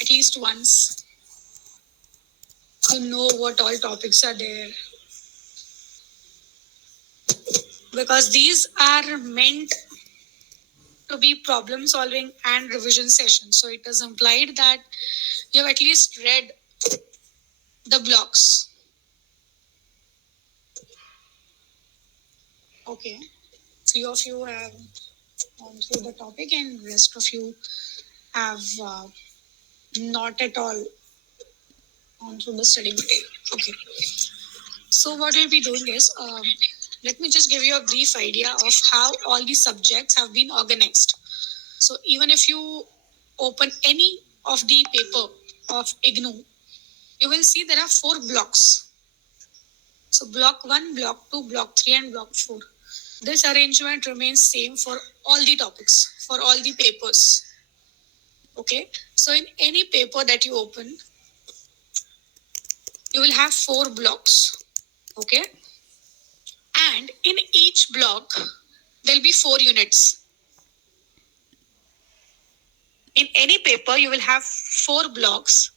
at least once. You know what all topics are there. Because these are meant to be problem solving and revision sessions. So it is implied that you have at least read the blocks. Okay. Few of you have gone through the topic and rest of you have not at all gone through the study material. Okay. So what we'll be doing is, let me just give you a brief idea of how all these subjects have been organized. So even if you open any of the paper of IGNOU, you will see there are 4 blocks. So block 1, block 2, block 3 and block 4. This arrangement remains same for all the topics, for all the papers. Okay, so in any paper that you open, you will have 4 blocks. Okay, and in each block, there'll be 4 units. In any paper, you will have 4 blocks,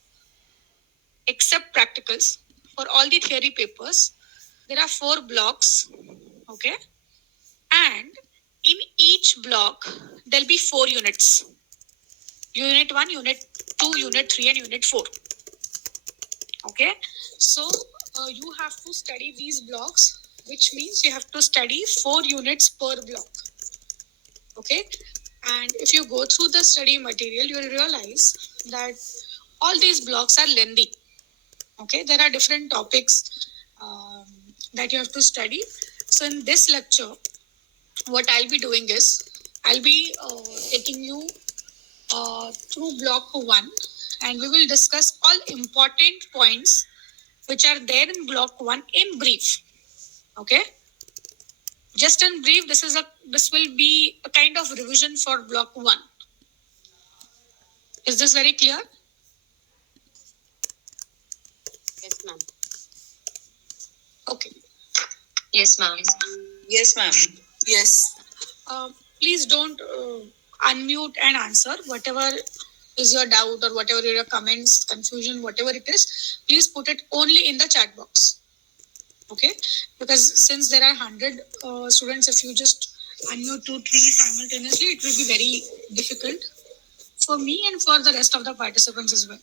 except practicals. For all the theory papers, there are 4 blocks. Okay, and in each block, there'll be 4 units. Unit 1, Unit 2, Unit 3 and Unit 4. Okay, so you have to study these blocks, which means you have to study 4 units per block. Okay, and if you go through the study material, you will realize that all these blocks are lengthy. Okay, there are different topics that you have to study. So in this lecture, what I'll be doing is, I'll be taking you through block 1, and we will discuss all important points which are there in block 1 in brief. Okay, just in brief, this will be a kind of revision for block 1. Is this very clear? Yes, ma'am. Okay. Yes, ma'am. Yes, ma'am. Yes. Please don't unmute and answer. Whatever is your doubt or whatever your comments, confusion, whatever it is, please put it only in the chat box. Okay, because since there are 100 students, if you just unmute 2, 3 simultaneously, it will be very difficult for me and for the rest of the participants as well.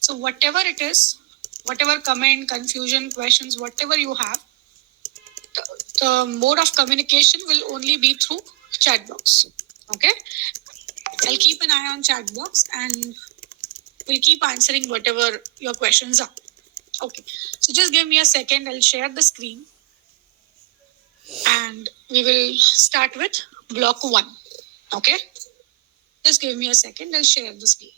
So whatever it is, whatever comment, confusion, questions, whatever you have, the mode of communication will only be through chat box. Okay, I'll keep an eye on chat box and we'll keep answering whatever your questions are. Okay, so just give me a second. I'll share the screen and we will start with block 1. Okay, just give me a second. I'll share the screen.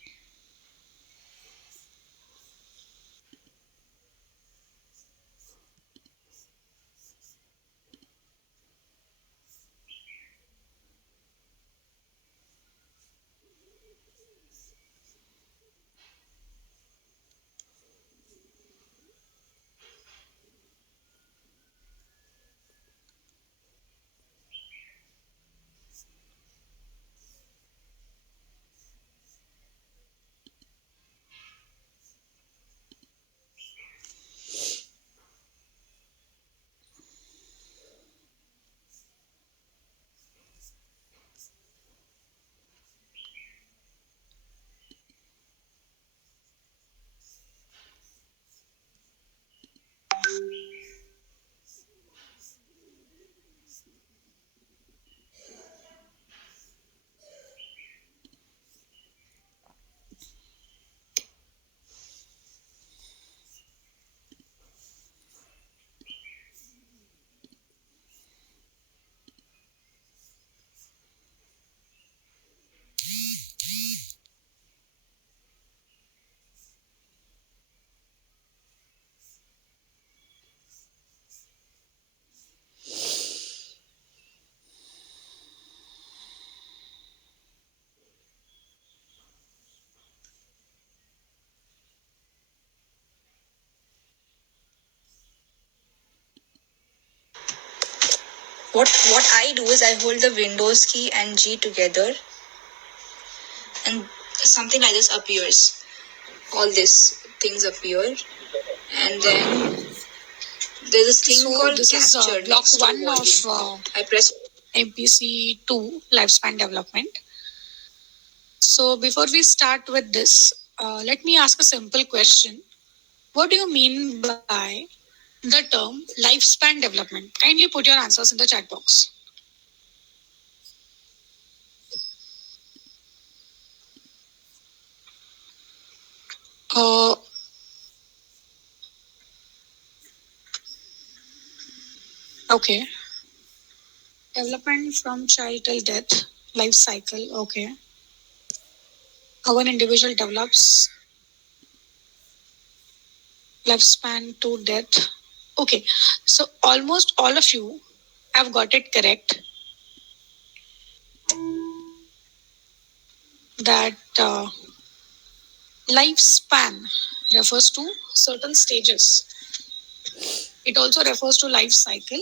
What I do is I hold the Windows key and G together and something like this appears. all these things appear, and then there's this thing called this capture is block next to 1 volume. of I press MPC 2 lifespan development. So before we start with this, let me ask a simple question. What do you mean by the term lifespan development? Kindly put your answers in the chat box. Uh, okay. Development from child till death, life cycle. Okay. How an individual develops, lifespan to death. Okay. So almost all of you have got it correct that lifespan refers to certain stages. It also refers to life cycle.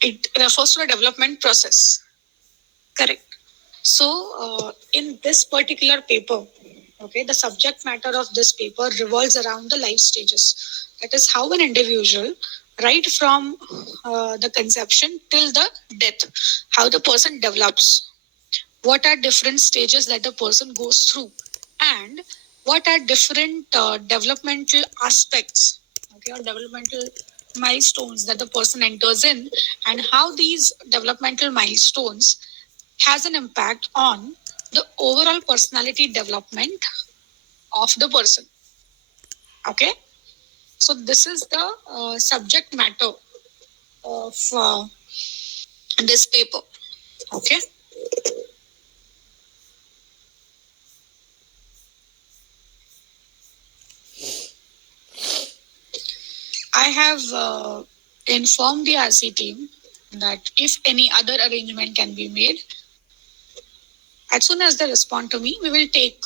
It refers to the development process. Correct. So, in this particular paper, okay, the subject matter of this paper revolves around the life stages. That is how an individual, right from the conception till the death, how the person develops, what are different stages that the person goes through, and what are different developmental aspects, okay, or developmental milestones that the person enters in, and how these developmental milestones has an impact on the overall personality development of the person. Okay, so this is the subject matter of this paper. Okay, I have informed the RC team that if any other arrangement can be made, as soon as they respond to me, we will take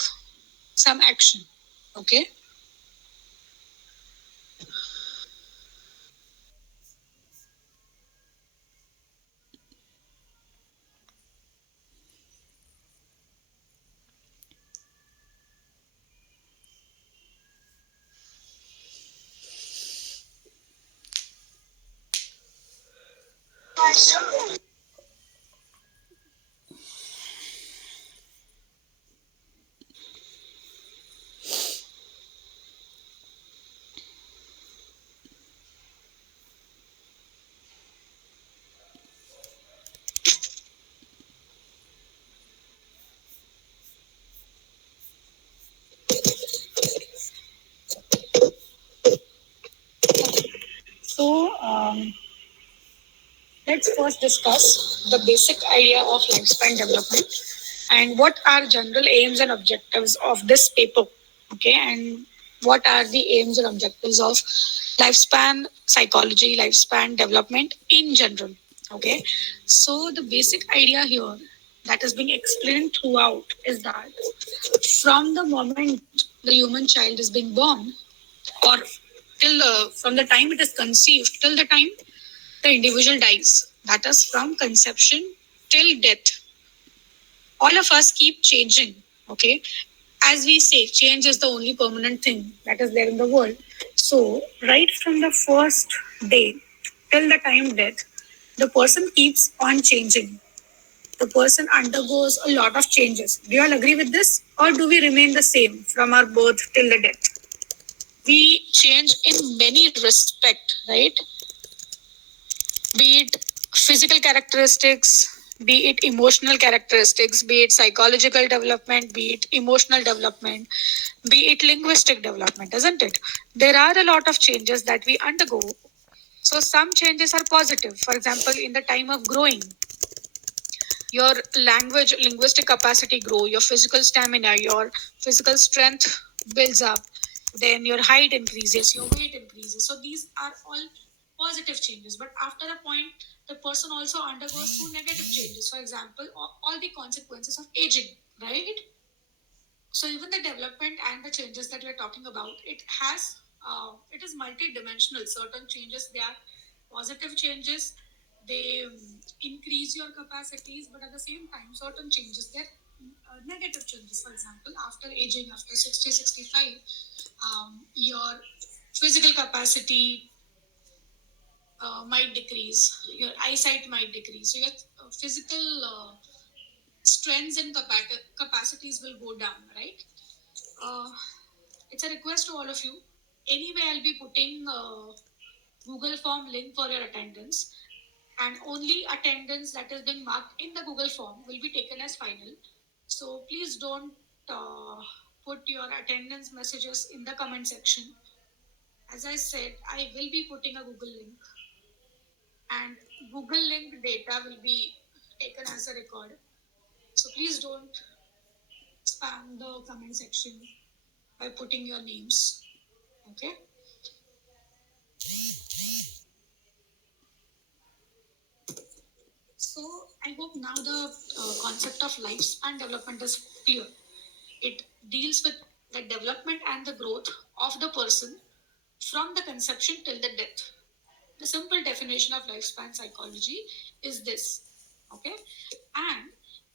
some action. Okay. So let's first discuss the basic idea of lifespan development and what are general aims and objectives of this paper. Okay, and what are the aims and objectives of lifespan psychology, lifespan development in general. Okay, so the basic idea here that is being explained throughout is that from the moment the human child is being born, or from the time it is conceived till the time the individual dies, that is from conception till death, all of us keep changing. Okay, as we say, change is the only permanent thing that is there in the world. So right from the first day till the time death, the person keeps on changing. The person undergoes a lot of changes. Do you all agree with this, or do we remain the same from our birth till the death? We change in many respect, right? Be it physical characteristics, be it emotional characteristics, be it psychological development, be it emotional development, be it linguistic development, isn't it? There are a lot of changes that we undergo. So some changes are positive. For example, in the time of growing, your language, linguistic capacity grow, your physical stamina, your physical strength builds up, then your height increases, your weight increases. So these are all positive changes. But after a point, the person also undergoes through negative changes. For example, all the consequences of aging, right? So even the development and the changes that we're talking about, it is multi-dimensional. Certain changes, they are positive changes, they increase your capacities, but at the same time certain changes, they're negative changes. For example, after aging, after 60, 65, your physical capacity might decrease, your eyesight might decrease, so your physical strengths and capacities will go down, right? Uh, it's a request to all of you. Anyway, I'll be putting Google Form link for your attendance, and only attendance that is being marked in the Google Form will be taken as final. So please don't put your attendance messages in the comment section. As I said, I will be putting a Google link, and Google link data will be taken as a record. So please don't spam the comment section by putting your names. Okay. So I hope now the concept of lifespan development is clear. It deals with the development and the growth of the person from the conception till the death. The simple definition of lifespan psychology is this. Okay. And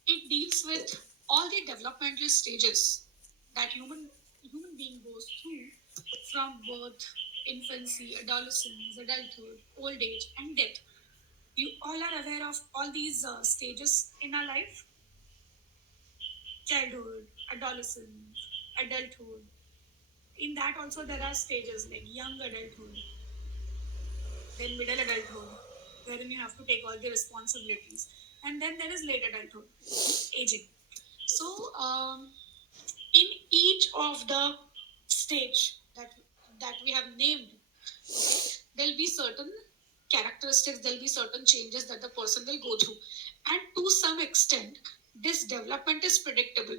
it deals with all the developmental stages that human being goes through from birth, infancy, adolescence, adulthood, old age, and death. You all are aware of all these stages in our life: childhood, adolescence, adulthood. In that also there are stages like young adulthood, then middle adulthood, wherein you have to take all the responsibilities, and then there is late adulthood, aging. So in each of the stage that we have named, okay, there'll be certain characteristics, there'll be certain changes that the person will go through, and to some extent this development is predictable.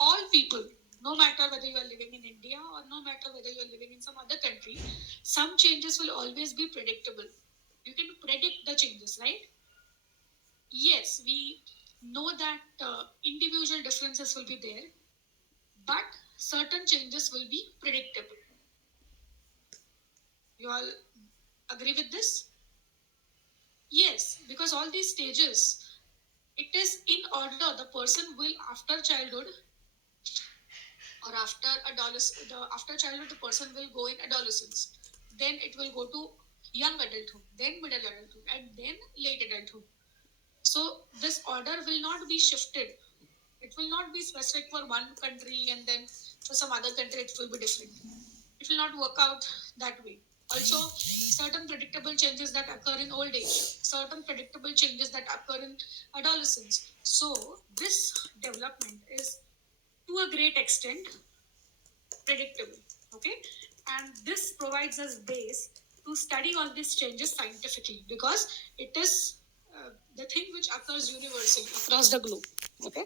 All people, no matter whether you are living in India or no matter whether you are living in some other country, some changes will always be predictable. You can predict the changes, right? Yes, we know that individual differences will be there, but certain changes will be predictable. You all agree with this? Yes, because all these stages, it is in order. The person will, after childhood or after adolescence, after childhood, the person will go in adolescence. Then it will go to young adulthood, then middle adulthood, and then late adulthood. So this order will not be shifted. It will not be specific for one country and then for some other country it will be different. It will not work out that way. Also, certain predictable changes that occur in old age, certain predictable changes that occur in adolescence. So, this development is to a great extent predictable. Okay, and this provides us base to study all these changes scientifically because it is the thing which occurs universally across the globe. Okay,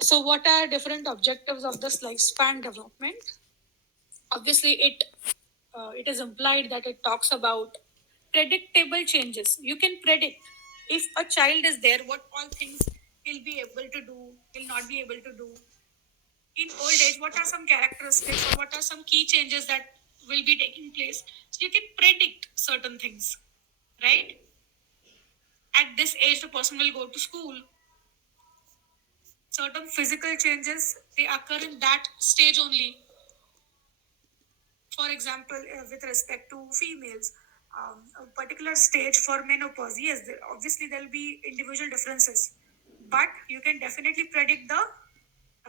so what are different objectives of this lifespan development? Obviously, it is implied that it talks about predictable changes. You can predict if a child is there, what all things he'll be able to do, he'll not be able to do. In old age, what are some characteristics or what are some key changes that will be taking place? So you can predict certain things, right? At this age, the person will go to school. Certain physical changes they occur in that stage only. For example, with respect to females, a particular stage for menopause, yes, obviously there will be individual differences, but you can definitely predict the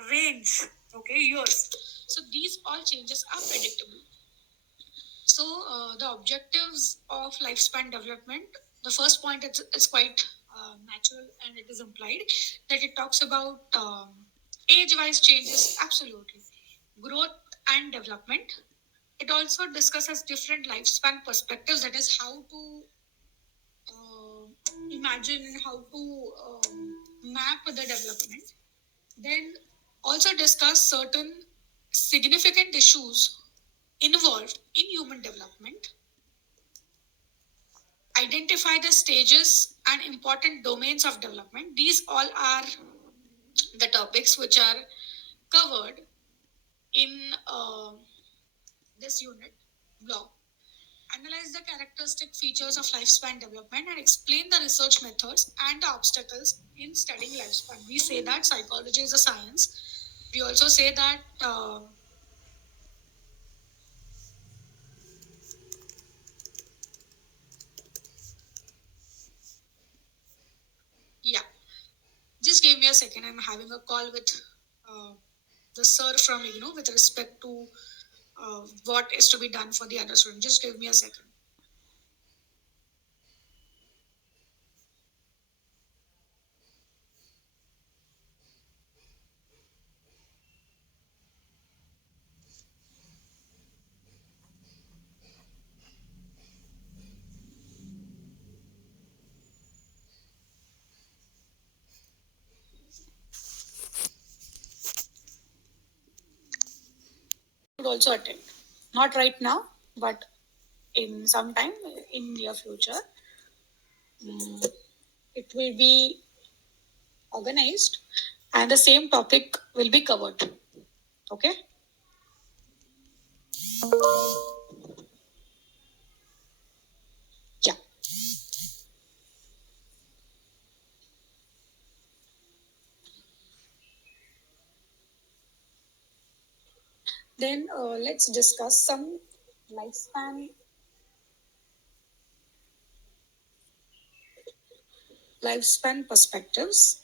range, okay, years. So these all changes are predictable. So the objectives of lifespan development, the first point is quite natural and it is implied that it talks about age-wise changes, absolutely, growth and development. It also discusses different lifespan perspectives, that is how to imagine, how to map the development. Then also discuss certain significant issues involved in human development, identify the stages and important domains of development. These all are the topics which are covered in this unit block. analyze the characteristic features of lifespan development and explain the research methods and the obstacles in studying lifespan. We say that psychology is a science. We also say that yeah. Just give me a second. I'm having a call with uh, the sir from IGNOU with respect to what is to be done for the other student. Just give me a second. Would also attend. Not right now, but in some time in near future. It will be organized and the same topic will be covered. Okay? Yeah. Then let's discuss some lifespan lifespan perspectives.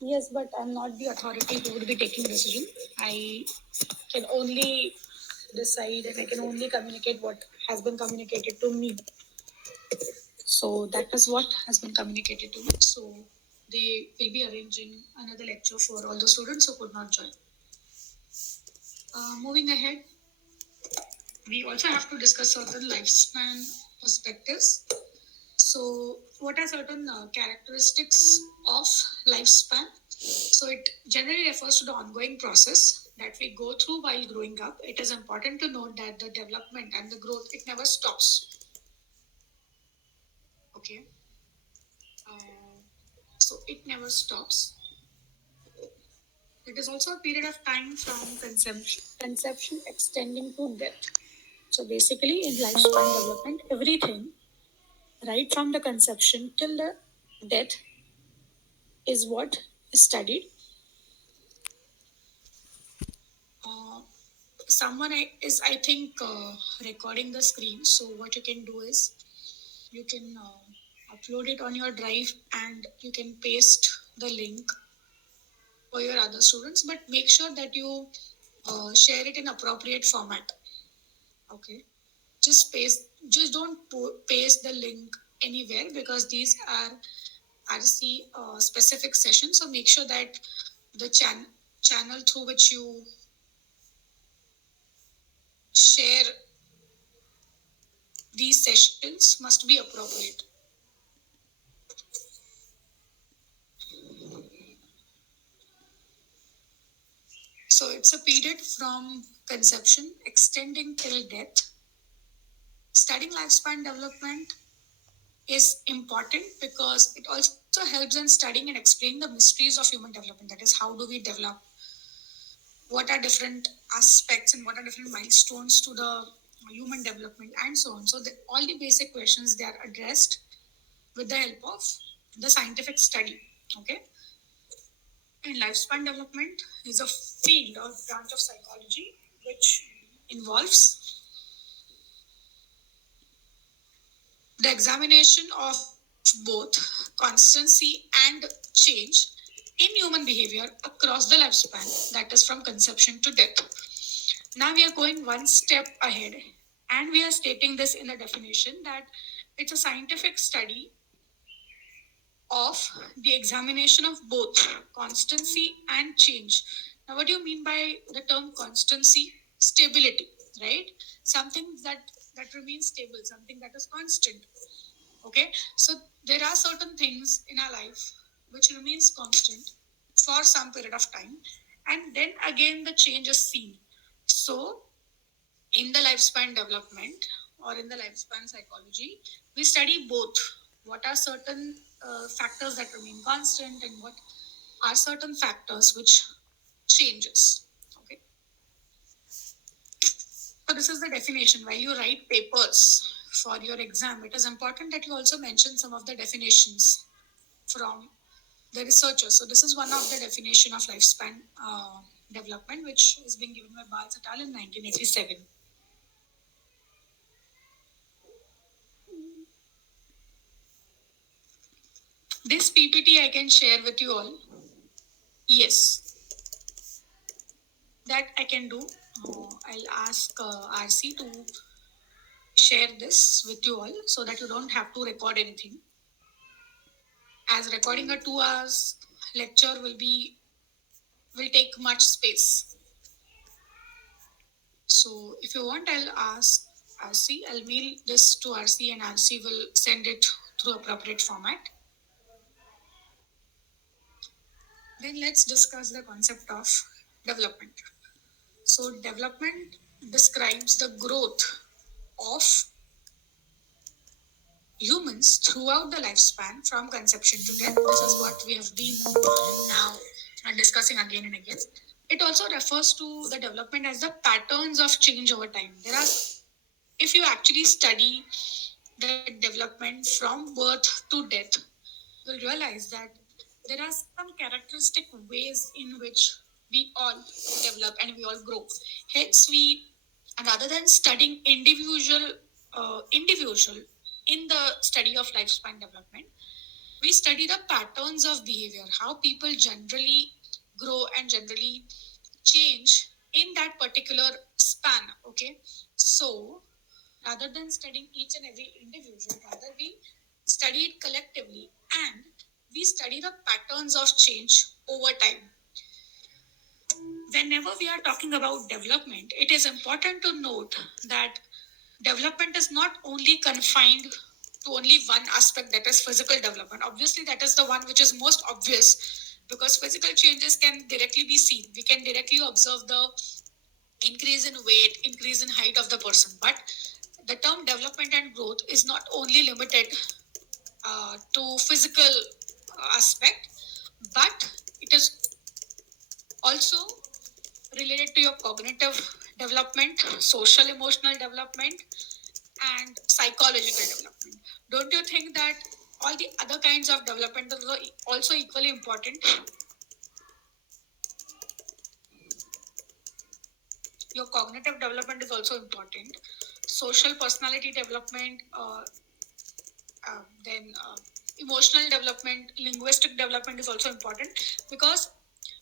Yes, but I'm not the authority who would be taking decision. I can only decide and I can only communicate what has been communicated to me. So that is what has been communicated to me. So they will be arranging another lecture for all the students who could not join. Moving ahead, we also have to discuss certain lifespan perspectives. So, what are certain characteristics of lifespan? So, it generally refers to the ongoing process that we go through while growing up. It is important to note that the development and the growth, it never stops. Okay. Uh, so, it never stops. It is also a period of time from conception extending to death. So, basically, in lifespan development, everything right from the conception till the death is what is studied. Uh, someone is, I think, recording the screen. So what you can do is you can upload it on your drive and you can paste the link for your other students. But make sure that you share it in appropriate format. Okay, just don't paste the link anywhere because these are RC specific sessions. So make sure that the channel through which you share these sessions must be appropriate. So it's a period from conception extending till death. Studying lifespan development is important because it also helps in studying and explaining the mysteries of human development. That is, how do we develop? What are different aspects and what are different milestones to the human development and so on. So all the basic questions they are addressed with the help of the scientific study. Okay. And lifespan development is a field or branch of psychology which involves the examination of both constancy and change in human behavior across the lifespan, that is from conception to death. Now we are going one step ahead and we are stating this in the definition that it's a scientific study of the examination of both constancy and change. Now, what do you mean by the term constancy? Stability, right? Something that remains stable, something that is constant. Okay, so there are certain things in our life which remains constant for some period of time, and then again the change is seen. So, in the lifespan development or in the lifespan psychology, we study both. What are certain factors that remain constant and what are certain factors which changes. Okay. So this is the definition. While you write papers for your exam, it is important that you also mention some of the definitions from the researchers. So this is one of the definition of lifespan development, which is being given by Bals et al. In 1987. This PPT I can share with you all. Yes, that I can do. I'll ask RC to share this with you all so that you don't have to record anything. As recording a 2 hours lecture will take much space. So if you want, I'll ask RC. I'll mail this to RC and RC will send it through appropriate format. Then let's discuss the concept of development. So development describes the growth of humans throughout the lifespan from conception to death. This is what we have been now discussing again and again. It also refers to the development as the patterns of change over time. If you actually study the development from birth to death, you'll realize that there are some characteristic ways in which we all develop and we all grow. Hence, rather than studying individual in the study of lifespan development, we study the patterns of behavior, how people generally grow and generally change in that particular span. Okay, so rather than studying each and every individual, rather we study it collectively and we study the patterns of change over time. Whenever we are talking about development, it is important to note that development is not only confined to only one aspect, that is physical development. Obviously, that is the one which is most obvious because physical changes can directly be seen. We can directly observe the increase in weight, increase in height of the person. But the term development and growth is not only limited to physical aspect, but it is also related to your cognitive development, social emotional development, and psychological development. Don't you think that all the other kinds of development are also equally important? Your cognitive development is also important. Social personality development, then emotional development, linguistic development is also important because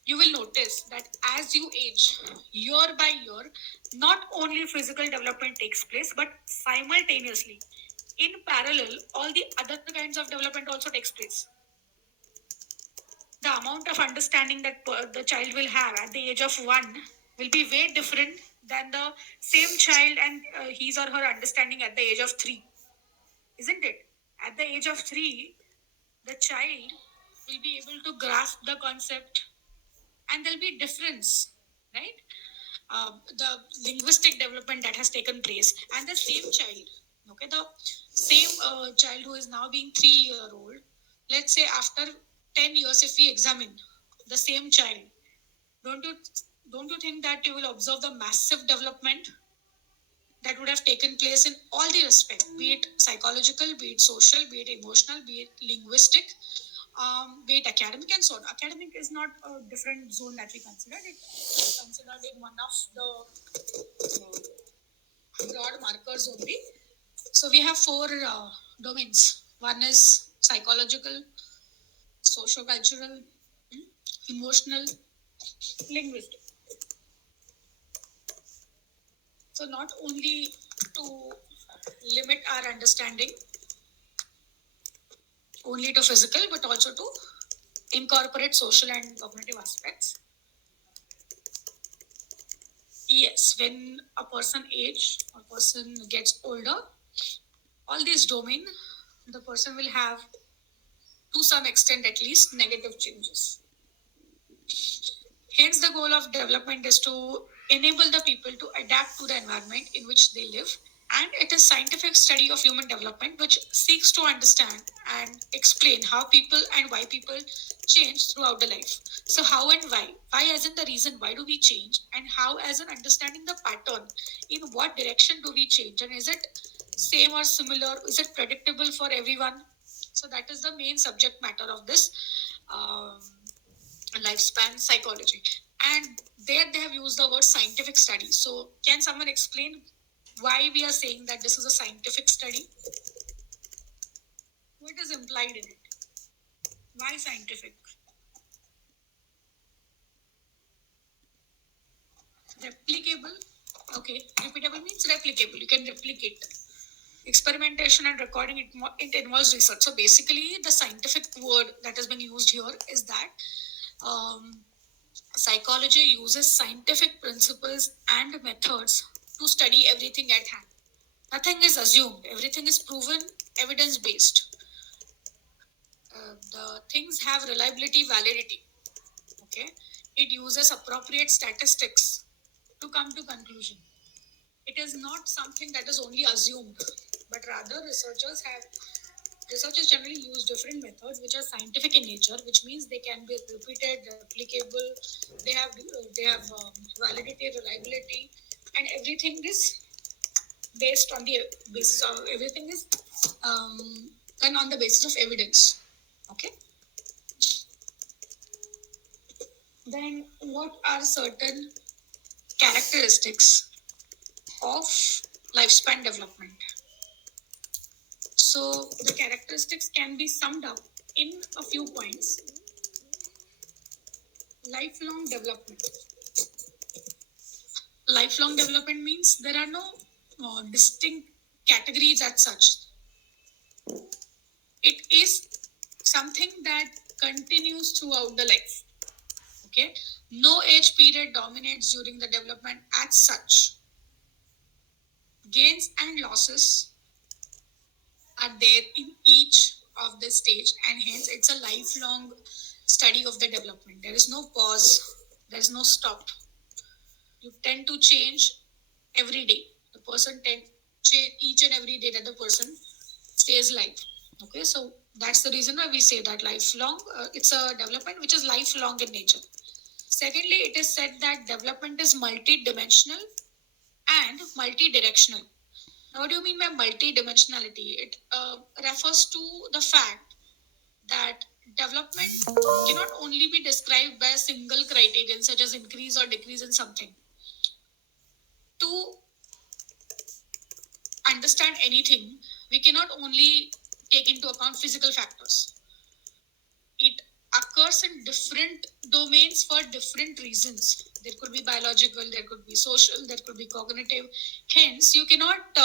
you will notice that as you age, year by year, not only physical development takes place, but simultaneously, in parallel, all the other kinds of development also takes place. The amount of understanding that the child will have at the age of 1 will be way different than the same child and his or her understanding at the age of 3, isn't it? At the age of 3, the child will be able to grasp the concept and there'll be difference, right? The linguistic development that has taken place and the same child, okay, the same child who is now being 3-year old, let's say after 10 years, if we examine the same child, don't you don't you think that you will observe the massive development that would have taken place in all the respect, be it psychological, be it social, be it emotional, be it linguistic, be it academic, and so on. Academic is not a different zone that we consider. It is considered in one of the broad markers only. So we have 4 domains. One is psychological, socio-cultural, emotional, linguistic. So not only to limit our understanding only to physical, but also to incorporate social and cognitive aspects. Yes, when a person age or person gets older, all these domain, the person will have to some extent at least negative changes. Hence, the goal of development is to enable the people to adapt to the environment in which they live And it is scientific study of human development which seeks to understand and explain how people and why people change throughout the life. So how and why as in the reason why do we change, and how as in understanding the pattern, in what direction do we change, and is it same or similar, is it predictable for everyone. So that is the main subject matter of this um, lifespan psychology. And there they have used the word scientific study. So can someone explain why we are saying that this is a scientific study? What is implied in it? Why scientific? Replicable? Okay, repeatable means replicable. You can replicate. Experimentation and recording, it involves research. So basically, the scientific word that has been used here is that um, psychology uses scientific principles and methods to study everything at hand. Nothing is assumed, everything is proven, evidence based. The things have reliability, validity. Okay, it uses appropriate statistics to come to conclusion. It is not something that is only assumed, but rather researchers generally use different methods which are scientific in nature, which means they can be repeated, replicable. They have validity, reliability, and everything is based on the basis of everything is done on the basis of evidence. Okay. Then what are certain characteristics of lifespan development? So the characteristics can be summed up in a few points. Lifelong development. Lifelong development means there are no distinct categories as such. It is something that continues throughout the life. Okay, no age period dominates during the development as such. Gains and losses are there in each of the stage, and hence it's a lifelong study of the development. There is no pause, there is no stop. You tend to change every day. The person tend change each and every day that the person stays live. Okay, so that's the reason why we say that lifelong. It's a development which is lifelong in nature. Secondly, it is said that development is multi-dimensional and multi-directional. Now, what do you mean by multi-dimensionality? It refers to the fact that development cannot only be described by a single criterion such as increase or decrease in something. To understand anything, we cannot only take into account physical factors. It occurs in different domains for different reasons. There could be biological, there could be social, there could be cognitive. Hence, you cannot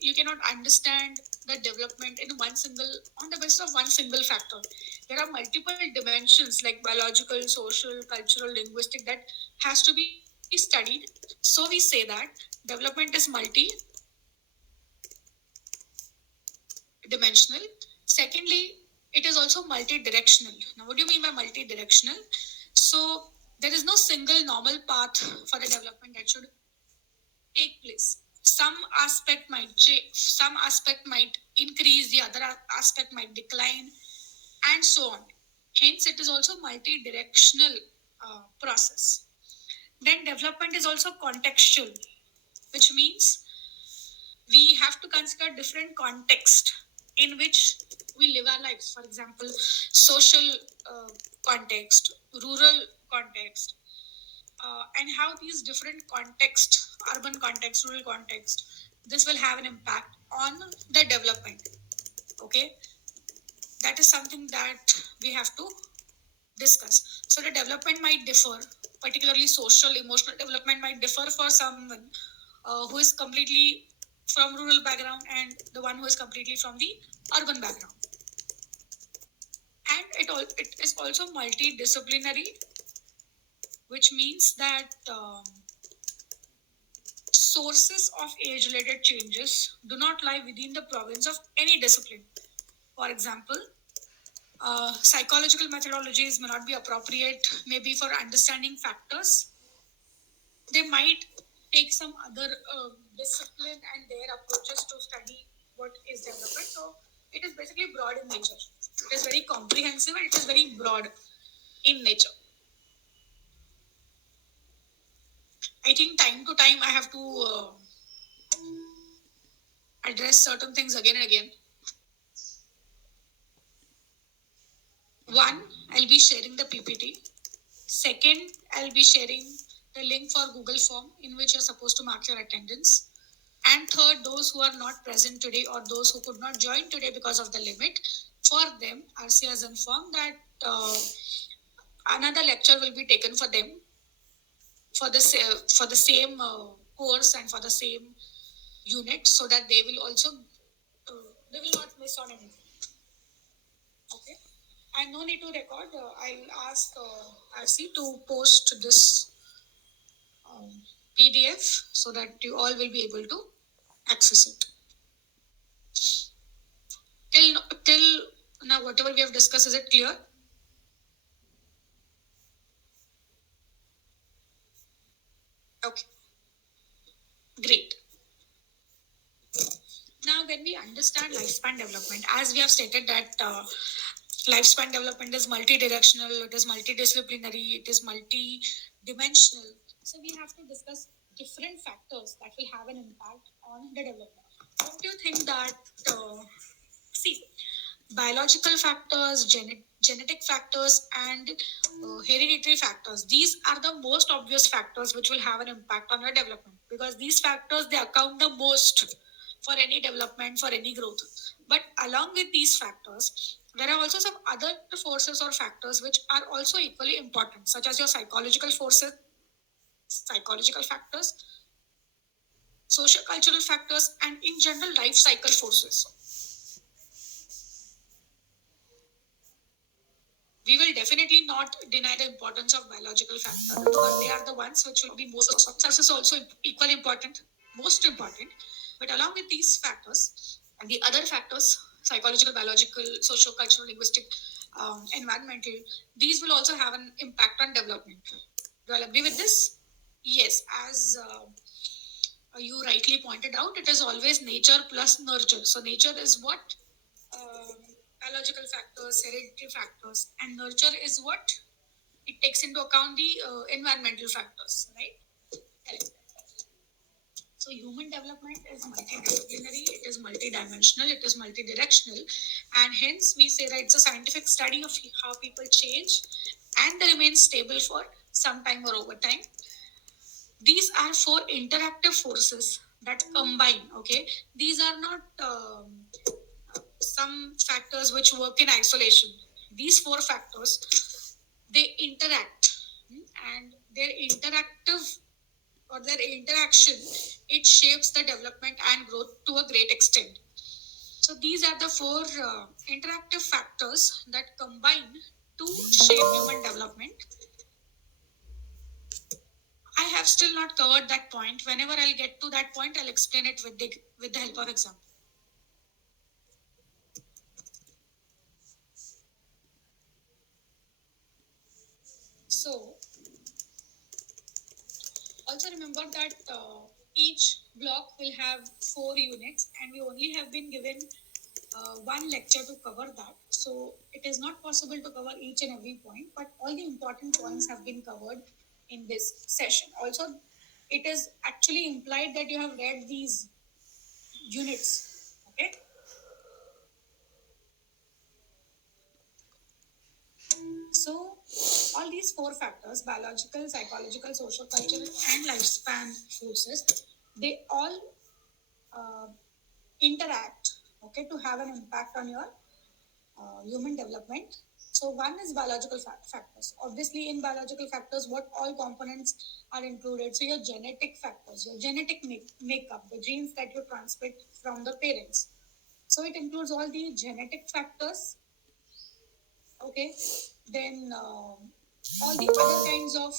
you cannot understand the development in on the basis of one single factor. There are multiple dimensions like biological, social, cultural, linguistic that has to be studied. So we say that development is multi-dimensional. Secondly, it is also multi-directional. Now, what do you mean by multi-directional? So there is no single normal path for the development that should take place. Some aspect might change, some aspect might increase, the other aspect might decline, and so on. Hence, it is also multi-directional process. Then development is also contextual, which means we have to consider different context in which we live our lives. For example, social context, rural context, and how these different context, urban context, rural context, this will have an impact on the development. Okay, that is something that we have to discuss. So the development might differ, particularly social, emotional development might differ for someone who is completely from rural background and the one who is completely from the urban background. And it is also multidisciplinary, which means that sources of age-related changes do not lie within the province of any discipline. For example, psychological methodologies may not be appropriate, maybe for understanding factors. They might take some other discipline and their approaches to study what is development. So it is basically broad in nature. It is very comprehensive and it is very broad in nature. I think time to time I have to address certain things again and again. One, I'll be sharing the PPT. Second, I'll be sharing the link for Google Form in which you're supposed to mark your attendance. And third, those who are not present today or those who could not join today because of the limit, for them, RC has informed that another lecture will be taken for them for the same course and for the same unit, so that they will also they will not miss on anything. Okay, and no need to record. I'll ask RC to post this PDF so that you all will be able to access it. Till now, whatever we have discussed, is it clear? Okay, great. Now, when we understand lifespan development, as we have stated that lifespan development is multi-directional, it is multidisciplinary, it is multi-dimensional. So we have to discuss different factors that will have an impact on the development. Don't you think that, see, biological factors, genetic factors, and hereditary factors, these are the most obvious factors which will have an impact on your development, because these factors, they account the most for any development, for any growth. But along with these factors, there are also some other forces or factors which are also equally important, such as your psychological forces, psychological factors, social cultural factors, and in general life cycle forces. We will definitely not deny the importance of biological factors, because they are the ones which will be most. Success is also equally important, most important. But along with these factors and the other factors, psychological, biological, socio cultural, linguistic, environmental, these will also have an impact on development. Do you all agree with this? Yes, as you rightly pointed out, it is always nature plus nurture. So, nature is what? Um, Biological factors, hereditary factors, and nurture is what? It takes into account the environmental factors, right? Correct. So, human development is multidisciplinary, it is multidimensional, it is multidirectional, and hence we say that it's a scientific study of how people change and they remain stable for some time or over time. These are four interactive forces that combine. Okay, these are not some factors which work in isolation. These four factors, they interact, and their interactive or their interaction, it shapes the development and growth to a great extent. So these are the four interactive factors that combine to shape human development. I have still not covered that point. Whenever I'll get to that point, I'll explain it with the help of example. So also remember that each block will have 4 units, and we only have been given one lecture to cover that. So it is not possible to cover each and every point, but all the important points have been covered in this session. Also, it is actually implied that you have read these units. Okay. So, all these 4 factors, biological, psychological, social, cultural, and lifespan forces, they all uh, interact, okay, to have an impact on your human development. So, one is biological factors. Obviously, in biological factors, what all components are included? So, your genetic factors, your genetic makeup, the genes that you transmit from the parents. So, it includes all the genetic factors. Okay, then all the other kinds of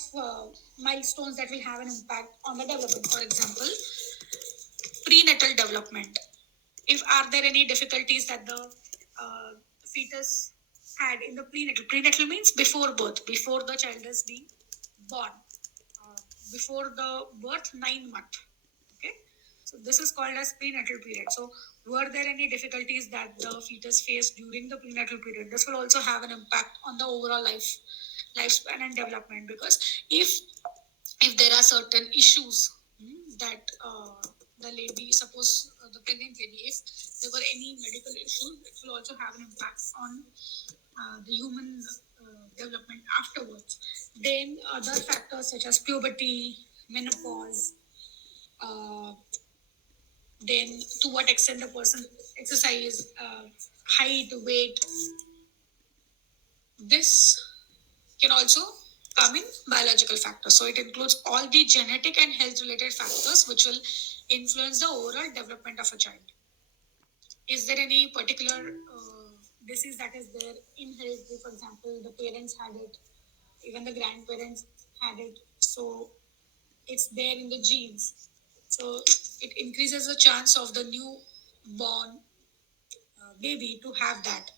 milestones that will have an impact on the development. For example, prenatal development. If are there any difficulties that the fetus had in the prenatal means before birth, before the child is being born, uh, before the birth 9 month. Okay, So this is called as prenatal period. So were there any difficulties that the fetus faced during the prenatal period? This will also have an impact on the overall lifespan and development, because if there are certain issues that the lady, suppose the pregnant lady, if there were any medical issues, it will also have an impact on the human development afterwards. Then other factors such as puberty, menopause, uh, then to what extent the person exercise, height, weight, this can also come in biological factors. So it includes all the genetic and health related factors which will influence the overall development of a child. Is there any particular disease that is there inherently? For example, the parents had it, even the grandparents had it, so it's there in the genes. So it increases the chance of the newborn baby to have that.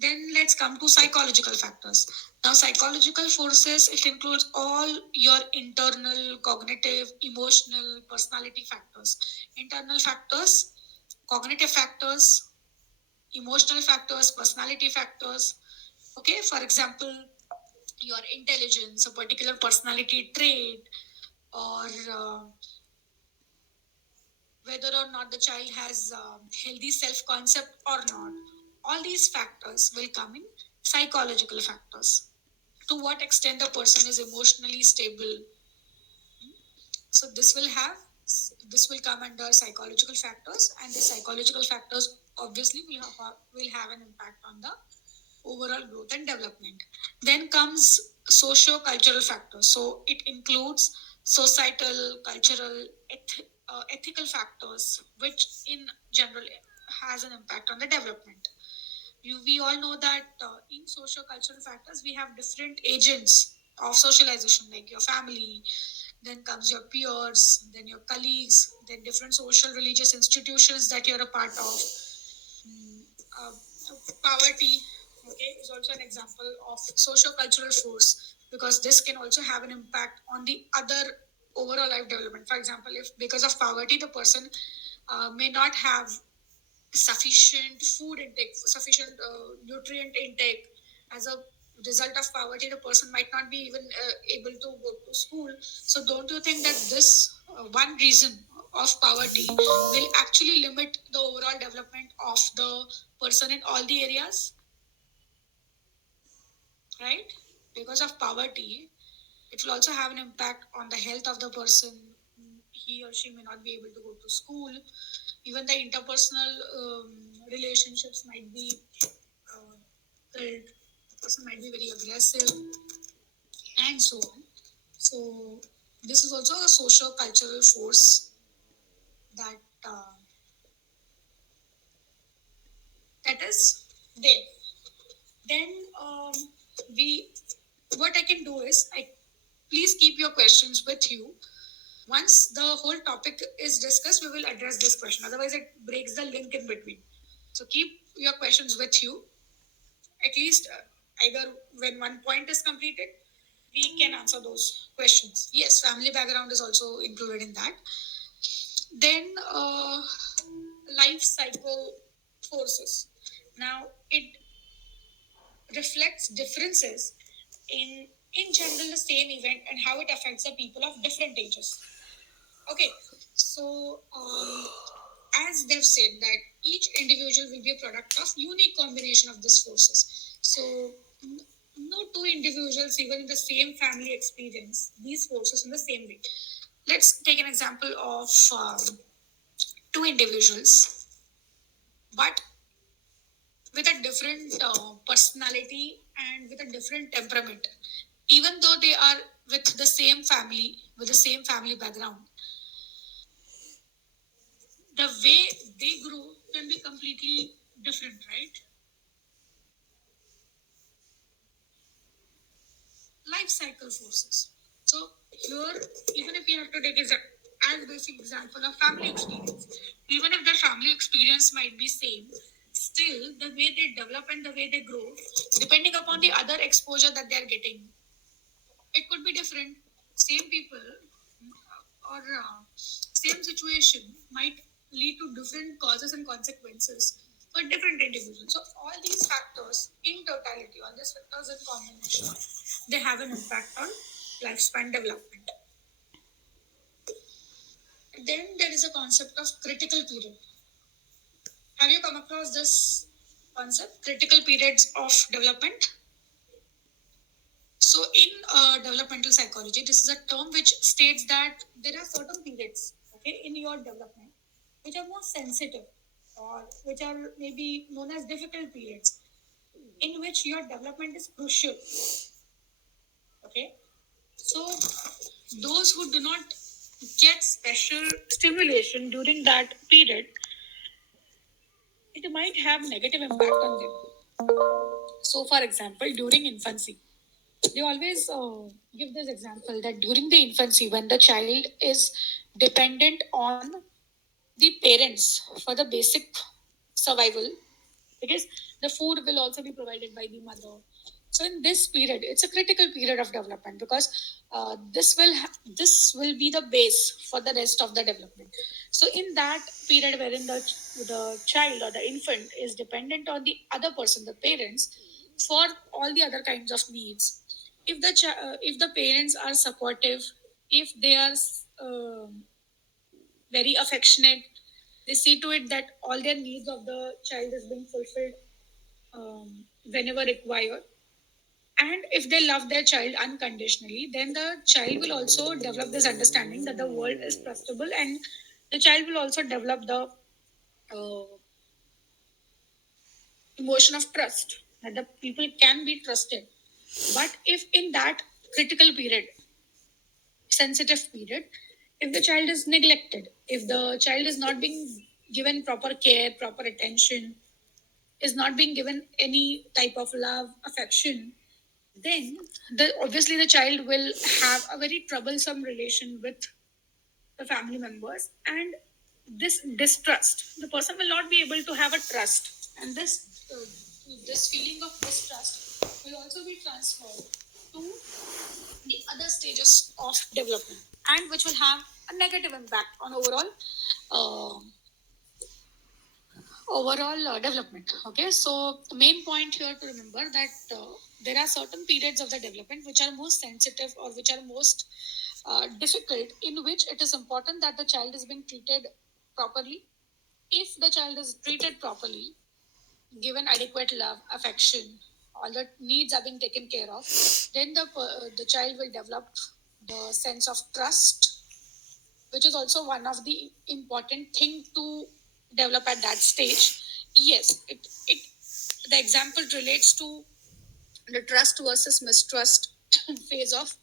Then let's come to psychological factors. Now, psychological forces, it includes all your internal, cognitive, emotional, personality factors. Internal factors, cognitive factors, emotional factors, personality factors. Okay, for example, your intelligence, a particular personality trait, or whether or not the child has healthy self concept or not. All these factors will come in psychological factors. To what extent the person is emotionally stable. So this will come under psychological factors, and the psychological factors obviously will have an impact on the overall growth and development. Then comes socio-cultural factors. So it includes societal, cultural, ethical factors, which in general has an impact on the development. We all know that in socio-cultural factors, we have different agents of socialization, like your family, then comes your peers, then your colleagues, then different social religious institutions that you're a part of. uh, Poverty, okay, is also an example of socio-cultural force, because this can also have an impact on the other overall life development. For example, if because of poverty the person may not have sufficient food intake, sufficient nutrient intake, as a result of poverty the person might not be even able to go to school. So don't you think that this one reason of poverty will actually limit the overall development of the person in all the areas, right? Because of poverty, it will also have an impact on the health of the person. He or she may not be able to go to school. Even the interpersonal relationships might be killed. The person might be very aggressive, and so on. So this is also a socio-cultural force that that is there. Then we, what I can do is, I please keep your questions with you. Once the whole topic is discussed, we will address this question. Otherwise, it breaks the link in between. So keep your questions with you. At least either when one point is completed, we can answer those questions. Yes, family background is also included in that. Then life cycle forces. Now it reflects differences in general the same event and how it affects the people of different ages. Okay, so as they've said that each individual will be a product of unique combination of these forces. So no two individuals, even in the same family, experience these forces in the same way. Let's take an example of two individuals, but with a different personality and with a different temperament. Even though they are with the same family, with the same family background, the way they grow can be completely different, right? Life cycle forces. So here, even if you have to take as basic example of family experience, even if their family experience might be same, still the way they develop and the way they grow, depending upon the other exposure that they are getting, it could be different. Same people or same situation might lead to different causes and consequences for different individuals. So all these factors in totality, all these factors in combination, they have an impact on lifespan development. Then there is a concept of critical period. Have you come across this concept, critical periods of development? So, in developmental psychology, this is a term which states that there are certain periods, okay, in your development which are more sensitive or which are maybe known as difficult periods in which your development is crucial. Okay, so those who do not get special stimulation during that period, it might have negative impact on them. So, for example, during infancy, they always give this example that during the infancy, when the child is dependent on the parents for the basic survival, because the food will also be provided by the mother. So in this period, it's a critical period of development because this will be the base for the rest of the development. So in that period wherein the child or the infant is dependent on the other person, the parents, for all the other kinds of needs, if the parents are supportive, if they are very affectionate, they see to it that all their needs of the child is being fulfilled whenever required. And if they love their child unconditionally, then the child will also develop this understanding that the world is trustable, and the child will also develop the uh, emotion of trust that the people can be trusted. But if in that critical period, sensitive period, if the child is neglected, if the child is not being given proper care, proper attention, is not being given any type of love, affection, then obviously the child will have a very troublesome relation with the family members, and this distrust, the person will not be able to have a trust, and this feeling of distrust will also be transferred to the other stages of development, and which will have a negative impact on uh, overall development. Okay, so the main point here to remember that there are certain periods of the development which are most sensitive or which are most difficult, in which it is important that the child is being treated properly. If the child is treated properly, given adequate love, affection, all the needs are being taken care of, then the child will develop the sense of trust, which is also one of the important thing to develop at that stage. Yes, it the example relates to the trust versus mistrust phase of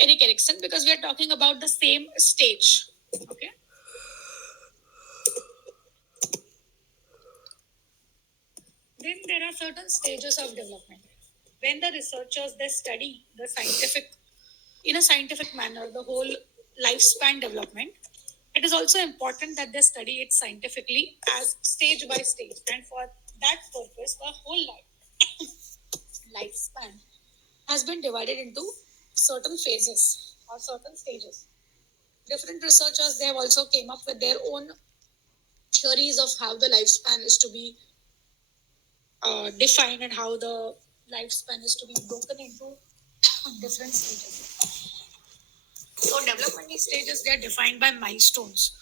Erik Erikson, because we are talking about the same stage. Okay. Then there are certain stages of development. When the researchers they study the scientific in a scientific manner the whole lifespan development, it is also important that they study it scientifically as stage by stage. And for that purpose, the whole lifespan has been divided into certain phases or certain stages. Different researchers they have also came up with their own theories of how the lifespan is to be defined and how the lifespan is to be broken into different stages. So developmental stages they are defined by milestones.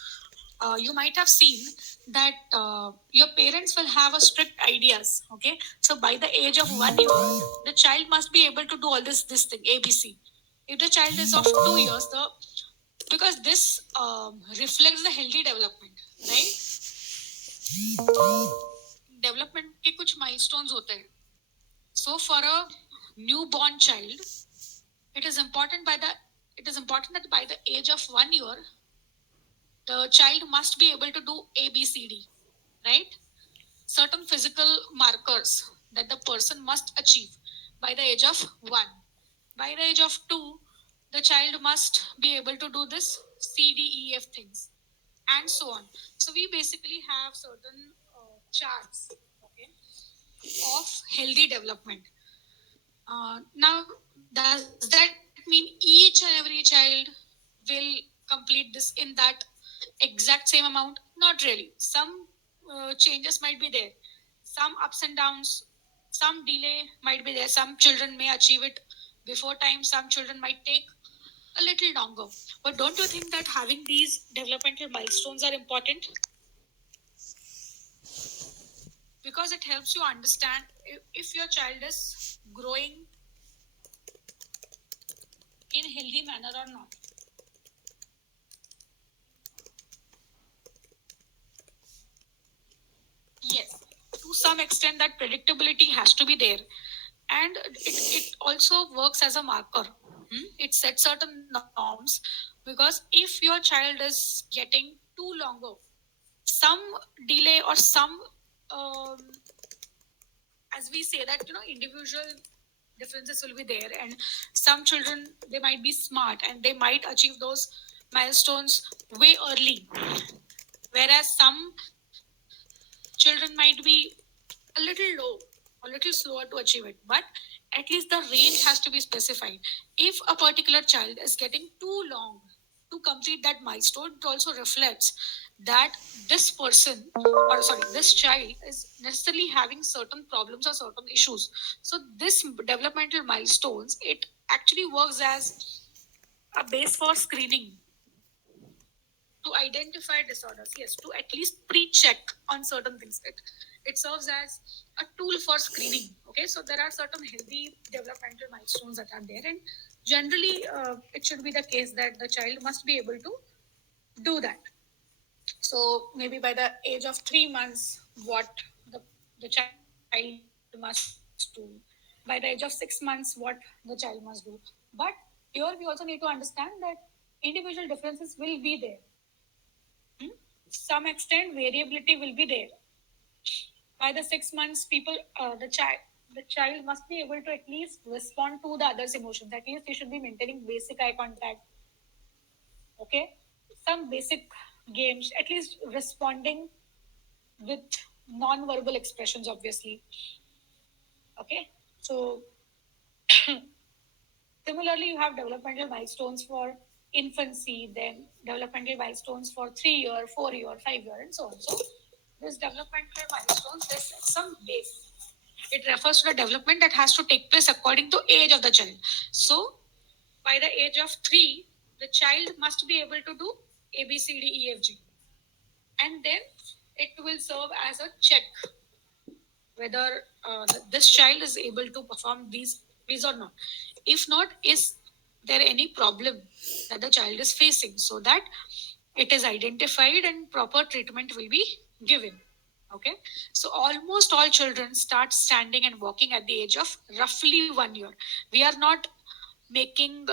You might have seen that your parents will have a strict ideas. Okay, so by the age of 1 year, the child must be able to do all this thing ABC. If the child is of 2 years, the because this reflects the healthy development, right? Development के कुछ milestones होते हैं. So for a newborn child, it is important by the it is important that by the age of 1 year, the child must be able to do ABCD, right? Certain physical markers that the person must achieve by the age of 1. By the age of 2, the child must be able to do this CDEF things, and so on. So we basically have certain charts, okay, of healthy development. Now, does that mean each and every child will complete this in that exact same amount? Not really. Some changes might be there, some ups and downs, some delay might be there. Some children may achieve it before time, some children might take a little longer. But don't you think that having these developmental milestones are important? Because it helps you understand if your child is growing in healthy manner or not. Yes, to some extent that predictability has to be there, and it also works as a marker. It sets certain norms, because if your child is getting too longer, some delay or some, um, as we say that, individual differences will be there, and some children, they might be smart and they might achieve those milestones way early, whereas some children might be a little low, a little slower to achieve it. But at least the range has to be specified. If a particular child is getting too long to complete that milestone, it also reflects that this person, or sorry, this child is necessarily having certain problems or certain issues. So this developmental milestones, it actually works as a base for screening, to identify disorders. Yes, to at least pre-check on certain things. It serves as a tool for screening. Okay, so there are certain healthy developmental milestones that are there, and generally, it should be the case that the child must be able to do that. So maybe by the age of 3 months, what the child must do. By the age of 6 months, what the child must do. But here we also need to understand that individual differences will be there. Some extent variability will be there. By the 6 months, the child must be able to at least respond to the other's emotions. At least he should be maintaining basic eye contact. Okay, some basic games, at least responding with non-verbal expressions, obviously. Okay, so similarly, you have developmental milestones for infancy, then developmental milestones for 3 year, 4 year, 5 year, and so on. So this developmental milestones, they set some base. It refers to the development that has to take place according to age of the child. So by the age of 3, the child must be able to do A, B, C, D, E, F, G, and then it will serve as a check whether this child is able to perform these or not. If not, is there any problem that the child is facing, so that it is identified and proper treatment will be given. Okay, so almost all children start standing and walking at the age of roughly 1 year. We are not making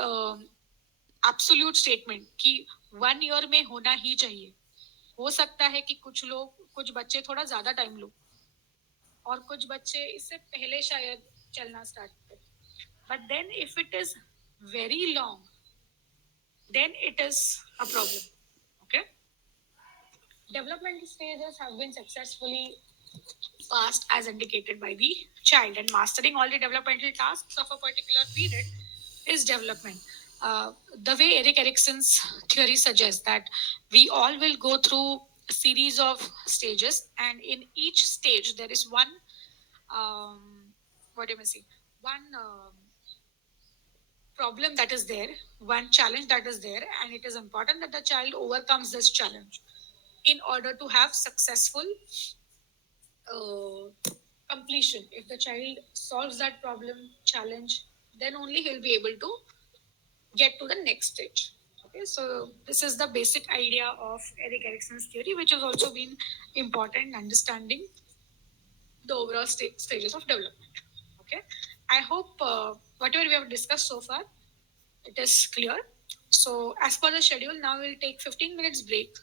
absolute statement कि 1 year में होना ही चाहिए. हो सकता है कि कुछ बच्चे थोड़ा ज्यादा टाइम लो, और कुछ बच्चे इससे पहले शायद चलना स्टार्ट करें. But then if it is very long, then it is a problem. Okay, developmental stages have been successfully passed as indicated by the child, and mastering all the developmental tasks of a particular period is development. The way Eric Erickson's theory suggests that we all will go through a series of stages, and in each stage there is one, um, what do you say, one problem that is there, one challenge that is there, and it is important that the child overcomes this challenge in order to have successful completion. If the child solves that problem challenge, then only he'll be able to get to the next stage. Okay, so this is the basic idea of Eric Erickson's theory, which has also been important in understanding the overall stages of development. Okay, I hope whatever we have discussed so far, it is clear. So as per the schedule, now we'll take 15 minutes break,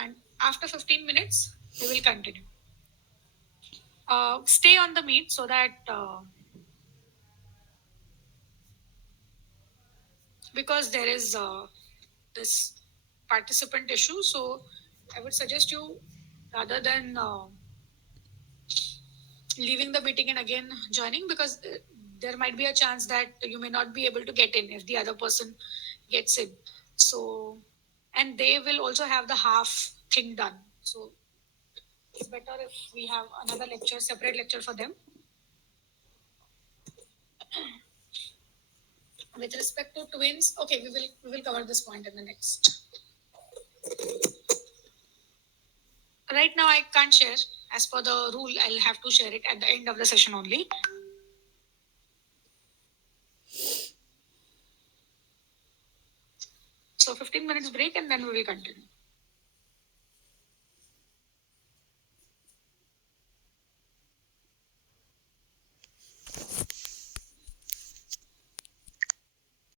and after 15 minutes, we will continue. Stay on the meet so that because there is this participant issue, so I would suggest you, rather than leaving the meeting and again joining, because there might be a chance that you may not be able to get in if the other person gets in. So and they will also have the half thing done. So it's better if we have another lecture, separate lecture for them. With respect to twins, okay, we will cover this point in the next. Right now I can't share. As per the rule, I'll have to share it at the end of the session only. So 15 minutes break and then we will continue.